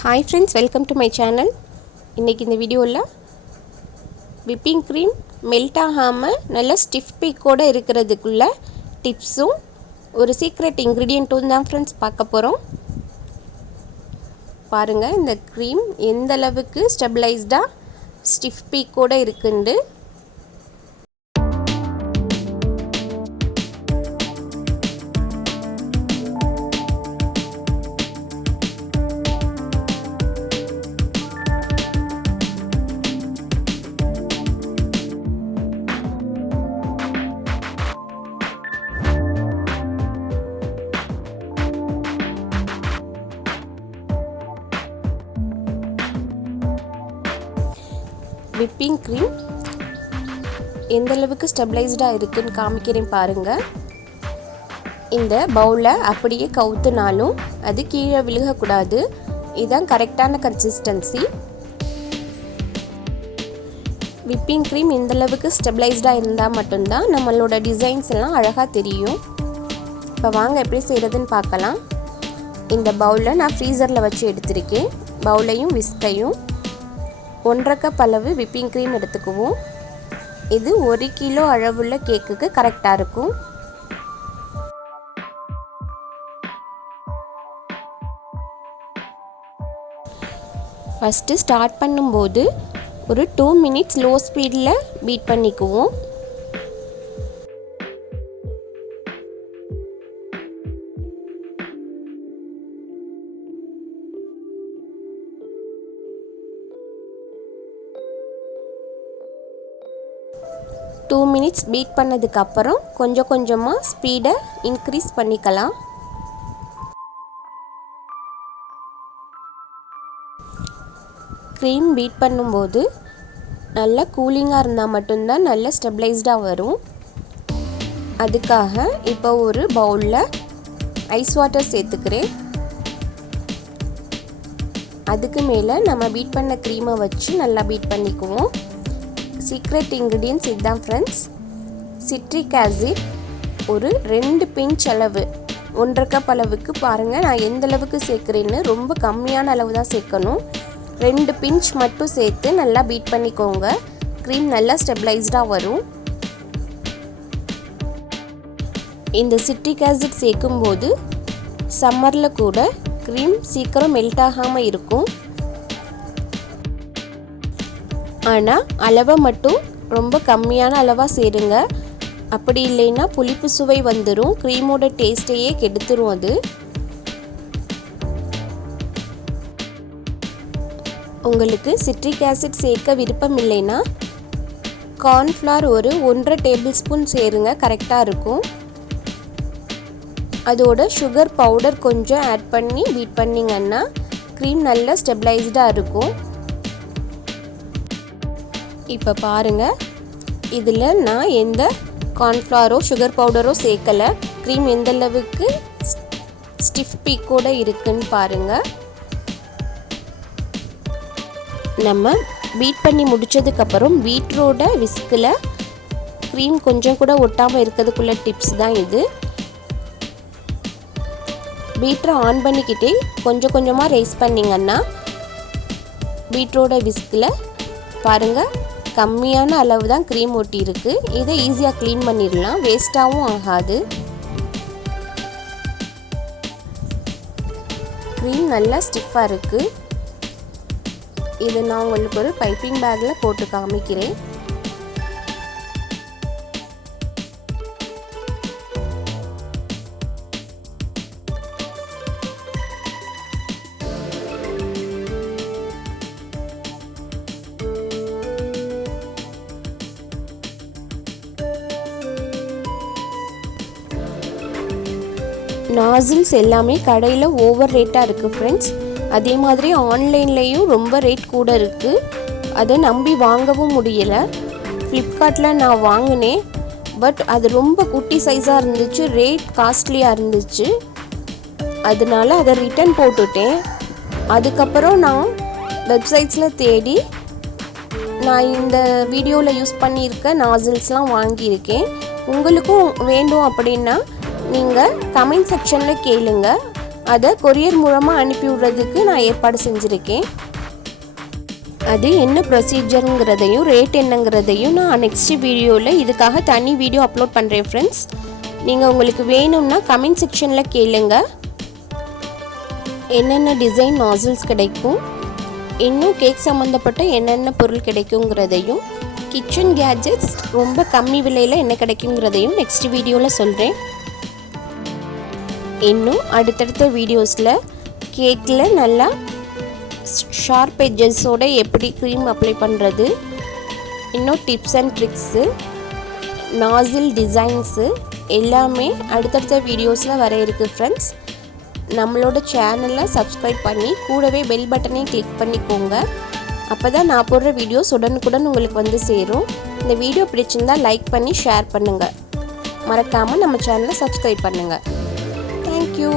Hi friends, welcome to my channel. இன்னைக்கு இந்த வீடியோல whipping cream மெல்ட் ஆகாம நல்ல ஸ்டிஃப் பீக்கோட இருக்குறதுக்குள்ள டிப்ஸும் ஒரு சீக்ரெட் இன்கிரிடியன்ட்டும் தான் फ्रेंड्स பார்க்க போறோம். பாருங்க இந்த cream எந்த அளவுக்கு ஸ்டெபிலைஸ்டா ஸ்டிஃப் பீக்கோட இருக்குன்னு. whipping cream எந்த அளவுக்கு ஸ்டெபிலைஸ்டா இருக்குன்னு காமிக்கிறேன் பாருங்க. இந்த பவுலை அப்படியே கவுத்துனாலும் அது கீழே விழுக கூடாது. இதுதான் கரெக்டான கன்சிஸ்டன்சி. whipping cream இந்த அளவுக்கு ஸ்டெபிலைஸ்டா இருந்தா மட்டும் தான் நம்மளோட டிசைன்ஸ் எல்லாம் அழகா தெரியும். இப்போ வாங்க எப்படி செய்யறதுன்னு பார்க்கலாம். இந்த பவுலை நான் ஃப்ரீசர்ல வச்சு எடுத்துருக்கேன். பவுலையும் விஸ்கையும் 1.5 கப் அளவு whipping cream எடுத்துக்குவோம். இது 1 கிலோ அளவுள்ள கேக்குக்கு கரெக்டாக இருக்கும். ஃபஸ்ட்டு ஸ்டார்ட் பண்ணும்போது ஒரு 2 மினிட்ஸ் லோ ஸ்பீடில் பீட் பண்ணிக்குவோம். டூ மினிட்ஸ் பீட் பண்ணதுக்கப்புறம் கொஞ்சம் கொஞ்சமாக ஸ்பீடை இன்க்ரீஸ் பண்ணிக்கலாம். க்ரீம் பீட் பண்ணும்போது நல்லா கூலிங்காக இருந்தால் மட்டும்தான் நல்ல ஸ்டெபிலைஸ்டாக வரும். அதுக்காக இப்போ ஒரு பவுலில் ஐஸ் வாட்டர் சேர்த்துக்கிறேன். அதுக்கு மேலே நம்ம பீட் பண்ண க்ரீமை வச்சு நல்லா பீட் பண்ணிக்குவோம். சீக்ரெட் இன்க்ரீடியன்ட்ஸ் இதுதான் ஃப்ரெண்ட்ஸ். சிட்ரிக் ஆசிட் ஒரு 2 பிஞ்ச் அளவு, 1.5 கப் அளவுக்கு பாருங்கள் நான் எந்த அளவுக்கு சேர்க்குறேன்னு. ரொம்ப கம்மியான அளவு தான் சேர்க்கணும். 2 பிஞ்ச் மட்டும் சேர்த்து நல்லா பீட் பண்ணிக்கோங்க. க்ரீம் நல்லா ஸ்டெபிலைஸ்டாக வரும். இந்த சிட்ரிக் ஆசிட் சேர்க்கும்போது சம்மரில் கூட க்ரீம் சீக்கிரம் மெல்ட் ஆகாமல் இருக்கும். ஆனால் அளவை மட்டும் ரொம்ப கம்மியான அளவாக சேருங்க. அப்படி இல்லைன்னா புளிப்பு சுவை வந்துடும். க்ரீமோட டேஸ்ட்டையே கெடுத்துரும் அது. உங்களுக்கு சிட்ரிக் ஆசிட் சேர்க்க விருப்பம் இல்லைன்னா கார்ன்ஃப்ளவர் ஒரு 1.5 டேபிள் ஸ்பூன் சேருங்க, கரெக்டாக இருக்கும். அதோட சுகர் பவுடர் கொஞ்சம் ஆட் பண்ணி பீட் பண்ணிங்கன்னா க்ரீம் நல்லா ஸ்டெபிலைஸ்டாக இருக்கும். இப்போ பாருங்கள், இதில் நான் எந்த கார்ன்ஃப்ளவரோ சுகர் பவுடரோ சேர்க்கலை. க்ரீம் எந்த அளவுக்கு ஸ்டிஃப் பீக்கோடு இருக்குன்னு பாருங்கள். நம்ம பீட் பண்ணி முடித்ததுக்கப்புறம் பீட்ரோட விஸ்கில் க்ரீம் கொஞ்சம் கூட ஒட்டாமல் இருக்கிறதுக்குள்ள டிப்ஸ் தான் இது. பீட்ரை ஆன் பண்ணிக்கிட்டே கொஞ்சம் கொஞ்சமாக ரைஸ் பண்ணிங்கன்னா பீட்ரோட விஸ்கில் பாருங்கள் கம்மியான அளவு தான் க்ரீம் ஒட்டி இருக்கு. இதை ஈஸியாக க்ளீன் பண்ணிடலாம், வேஸ்ட்டாகவும் ஆகாது. க்ரீம் நல்லா ஸ்டிஃபாக இருக்குது. இதை நான் உங்களுக்கு ஒரு பைப்பிங் பேக்கில் போட்டு காமிக்கிறேன். நாசில்ஸ் எல்லாமே கடையில் ஓவர் ரேட்டாக இருக்குது ஃப்ரெண்ட்ஸ். அதே மாதிரி ஆன்லைன்லேயும் ரொம்ப ரேட் கூட இருக்குது. அதை நம்பி வாங்கவும் முடியலை. ஃப்ளிப்கார்ட்டில் நான் வாங்கினேன், பட் அது ரொம்ப குட்டி சைஸாக இருந்துச்சு, ரேட் காஸ்ட்லியாக இருந்துச்சு. அதனால அதை ரிட்டன் போட்டுட்டேன். அதுக்கப்புறம் நான் வெப்சைட்ஸில் தேடி நான் இந்த வீடியோவில் யூஸ் பண்ணியிருக்க நாசில்ஸ்லாம் வாங்கியிருக்கேன். உங்களுக்கும் வேண்டும் அப்படின்னா நீங்கள் கமெண்ட் செக்ஷனில் கேளுங்க. அதை கொரியர் மூலமாக அனுப்பி விடுறதுக்கு நான் ஏற்பாடு செஞ்சுருக்கேன். அது என்ன ப்ரொசீஜருங்கிறதையும் ரேட் என்னங்கிறதையும் நான் நெக்ஸ்ட் வீடியோவில் இதுக்காக தனி வீடியோ அப்லோட் பண்ணுறேன் ஃப்ரெண்ட்ஸ். நீங்கள் உங்களுக்கு வேணும்னா கமெண்ட் செக்ஷனில் கேளுங்க. என்னென்ன டிசைன் நாசில்ஸ் கிடைக்கும், இன்னும் கேக் சம்மந்தப்பட்ட என்னென்ன பொருள் கிடைக்குங்கிறதையும், கிச்சன் கேஜெட்ஸ் ரொம்ப கம்மி விலையில் என்ன கிடைக்குங்கிறதையும் நெக்ஸ்ட் வீடியோவில் சொல்கிறேன். இன்னும் அடுத்தடுத்த வீடியோஸில் கேக்கில் நல்லா ஷார்ப் எட்ஜஸோடு எப்படி க்ரீம் அப்ளை பண்ணுறது, இன்னும் tips and tricks, nozzle designs எல்லாமே அடுத்தடுத்த வீடியோஸில் வர இருக்குது ஃப்ரெண்ட்ஸ். நம்மளோட சேனலை சப்ஸ்கிரைப் பண்ணி கூடவே பெல் பட்டனையும் கிளிக் பண்ணிக்கோங்க. அப்போ தான் நான் போடுற வீடியோஸ் உடனுக்குடன் உங்களுக்கு வந்து சேரும். இந்த வீடியோ பிடிச்சிருந்தால் லைக் பண்ணி ஷேர் பண்ணுங்கள். மறக்காமல் நம்ம சேனலை சப்ஸ்கிரைப் பண்ணுங்கள். தேங்க்யூ.